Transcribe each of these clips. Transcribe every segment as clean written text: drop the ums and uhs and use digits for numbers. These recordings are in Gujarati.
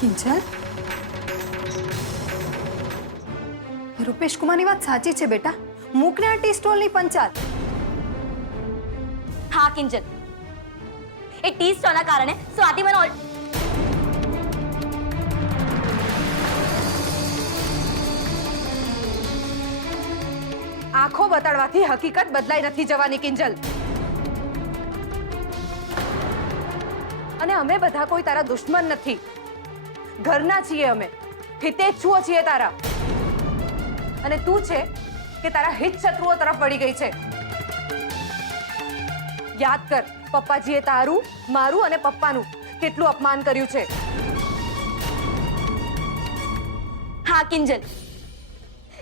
કિંજલ, રૂપેશ કુમારની વાત સાચી છે બેટા. મૂકને આ ટી સ્ટોલની પંચાયત. હા કિંજલ, એ ટી સ્ટોલના કારણે સ્વાતિ મને આંખો બતાડવાથી હકીકત બદલાઈ નથી જવાની કિંજલ. અને અમે બધા કોઈ તારા દુશ્મન નથી, ઘરના છીએ અમે, હિતેચ્છુઓ છીએ તારા. અને તું છે કે તારા હિત શત્રુઓ તરફ વળી ગઈ છે. યાદ કર, પપ્પાજીએ તારું, મારું અને પપ્પાનું કેટલું અપમાન કર્યું છે. હા કિંજલ,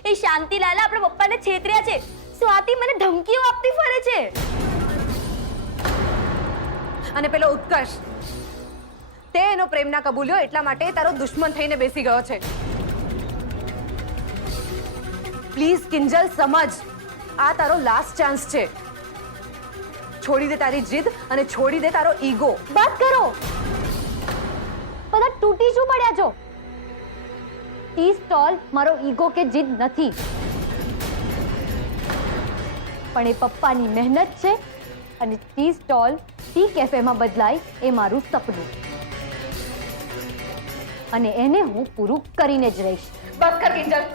એ શાંતિલાલે આપણા પપ્પાને છેતર્યા છે. સ્વાતિ મને ધમકીઓ આપતી ફરે છે. અને પેલો ઉત્કર્ષ, તે એનો પ્રેમ ના કબૂલ્યો એટલા માટે તારો દુશ્મન થઈને બેસી ગયો છે. પ્લીઝ કિંજલ સમજ, આ તારો લાસ્ટ ચાન્સ છે. છોડી દે તારી જીદ અને છોડી દે તારો ઈગો. બસ કરો, બધા તૂટી શું પડ્યા છો? ટી સ્ટોલ મારો ઈગો કે જીદ નથી, પણ એ પપ્પાની મહેનત છે. અને ટી સ્ટોલ ટી કેફેમાં બદલાય એ મારું સપનું, અને એને હું પૂરું કરીને જ રહીશ. બસ કર કિંજલ,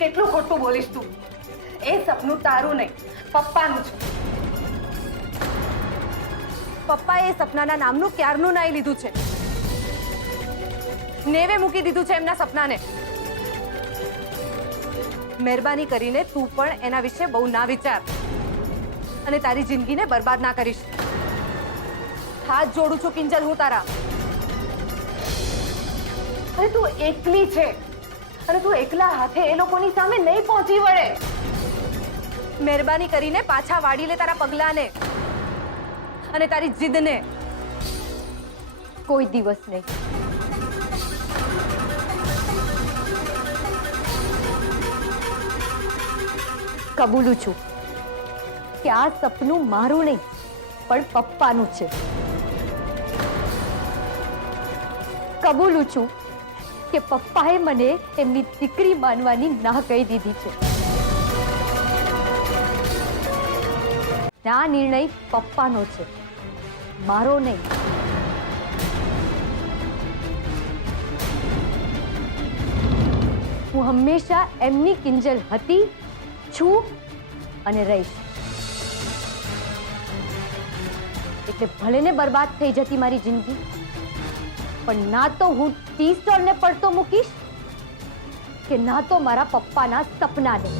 કેટલું ખોટું બોલીશ તું. એ સપનું તારું નહીં, પપ્પાનું છે. પપ્પાએ એ સપનાના નામનું ક્યારનું નાઈ લીધું છે. નેવે મૂકી દીધું છે એમના સપનાને. મહેરબાની કરીને તું પણ એના વિશે બહુ ના વિચાર અને તારી જિંદગીને બરબાદ ના કરીશ. હાથ જોડું છું કિંજલ હું તારા. અરે તું એકલી છે અને તું એકલા હાથે એ લોકોની સામે નહીં પહોંચી વળે. મહેરબાની કરીને પાછા વાળી લે તારા પગલાને અને તારી જીદને. કોઈ દિવસ નહીં. કબૂલું છું કે આ સપનું મારું નહીં પણ પપ્પાનું છે. કબૂલું છું કે પપ્પાએ મને એમની દીકરી માનવાની ના કહી દીધી છે. આ નિર્ણય પપ્પાનો છે, મારો નહીં. હું હંમેશા એમની કિંજલ હતી, છું અને રહીશ. એટલે ભલે ને બરબાદ થઈ જતી મારી જિંદગી, પણ ના તો હું ટી સ્ટોલને પડતો મૂકીશ કે ના તો મારા પપ્પાના સપનાને.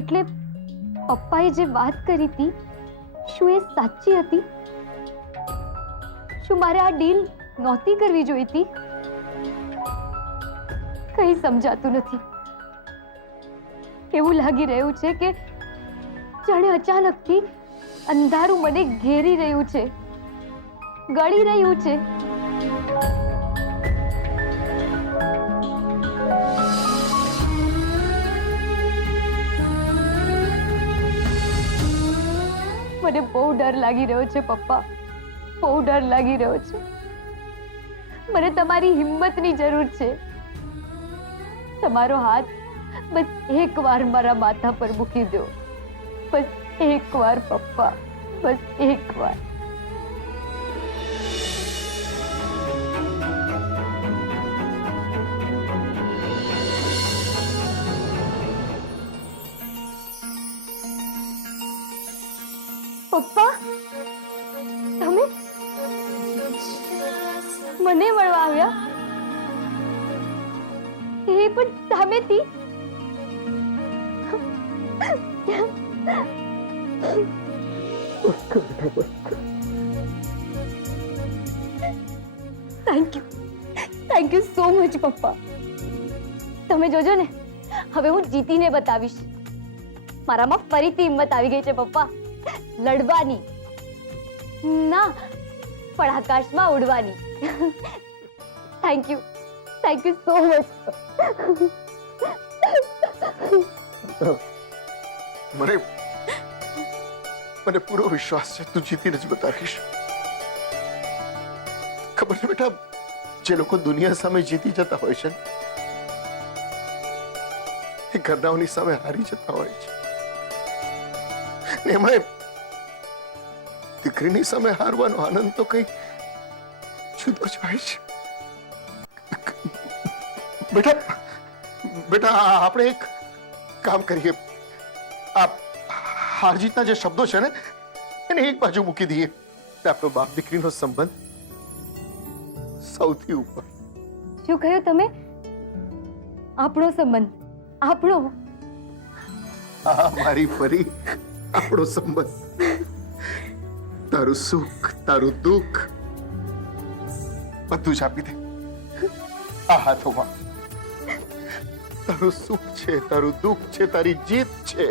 એટલે પપ્પાએ જે વાત કરી હતી, શું એ સાચી હતી? શું મારે આ ડીલ નહોતી કરવી જોઈતી? કંઈ સમજાતું નથી. એવું લાગી રહ્યું છે કે જાણે અચાનકથી અંધારું મને ઘેરી રહ્યું છે, ગળી રહ્યું છે. મને બહુ ડર લાગી રહ્યો છે પપ્પા, બહુ ડર લાગી રહ્યો છે. મને તમારી હિંમતની જરૂર છે. તમારો હાથ બસ એકવાર મારા માથા પર મૂકી દો. બસ એકવાર પપ્પા, બસ એકવાર. પપ્પા, તમે મને મળવા આવ્યા? એ પણ સામેથી? થેન્ક યુ સો મચ પપ્પા. તમે જોજો ને, હવે હું જીતીને બતાવીશ. મારામાં ફરીથી હિંમત આવી ગઈ છે પપ્પા, લડવાની ના પણ આકાશમાં ઉડવાની. Thank you so much. મને પૂરો વિશ્વાસ છે તું જીતીને જ બતાવીશ. ખબર છે બેટા, જે લોકો દુનિયા સામે જીતી જતા હોય છે એ ઘરનાઓની સામે હારી જતા હોય છે. ને એમાં દીકરીની સામે હારવાનો આનંદ તો કઈ જુદો જ હોય છે. બેટા આપણે એક કામ કરીએ, આ હાર જીતના જે શબ્દો છે ને એને એક બાજુ મૂકી દઈએ. આપણો બાપ દીકરીનો સંબંધ સૌથી ઉપર. શું કહ્યું તમે? આપણો સંબંધ? આપણો? હા મારી પરી, આપણો સંબંધ. તારું સુખ તારું દુઃખ બધું જ આપી દે આ હાથોમાં. તારું સુખ છે, તારું દુઃખ છે, તારી જીત છે,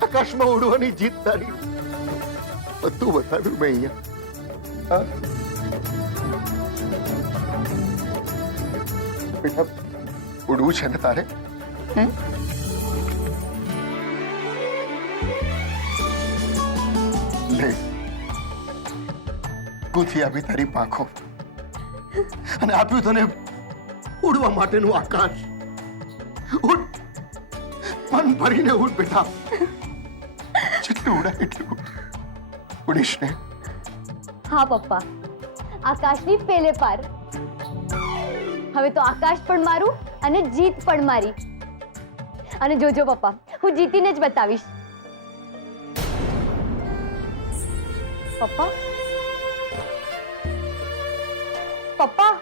આકાશમાં ઉડવાની જીત તારી, બધું બતાવ્યું મેં અહીંયા. બેટા ઉડવું છે ને તારે? લે ગુથી આપી તારી પાંખો અને આપ્યું તને ઉડવા માટેનું આકાશ. ઉડ, મન ભરીને ઉડ બેટા, જેટલું ઉડાય એટલું ઉડીશ ને? હા પપ્પા, આકાશની પેલે પાર. હવે તો આકાશ પણ મારું અને જીત પણ મારી. અને જોજો પપ્પા, હું જીતીને જ બતાવીશ. પપ્પા, પપ્પા,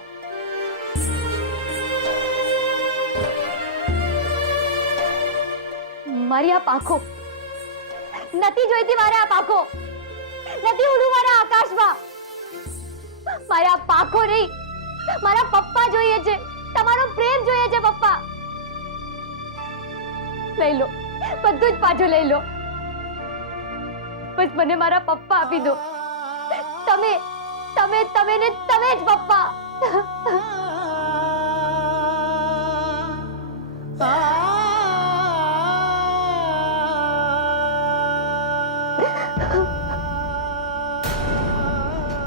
મારી આ પાંખો નથી જોઈતી. મારે આ પાંખો નથી ઉડું મારા આકાશમાં. મારે આ પાંખો નહીં, મારા પપ્પા જોઈએ છે, તમારો પ્રેમ જોઈએ છે પપ્પા. લઈ લો, બધું જ પાછું લઈ લો. બસ મને મારા પપ્પા આપી દો. તમે તમે તમે ને તમે જ પપ્પા.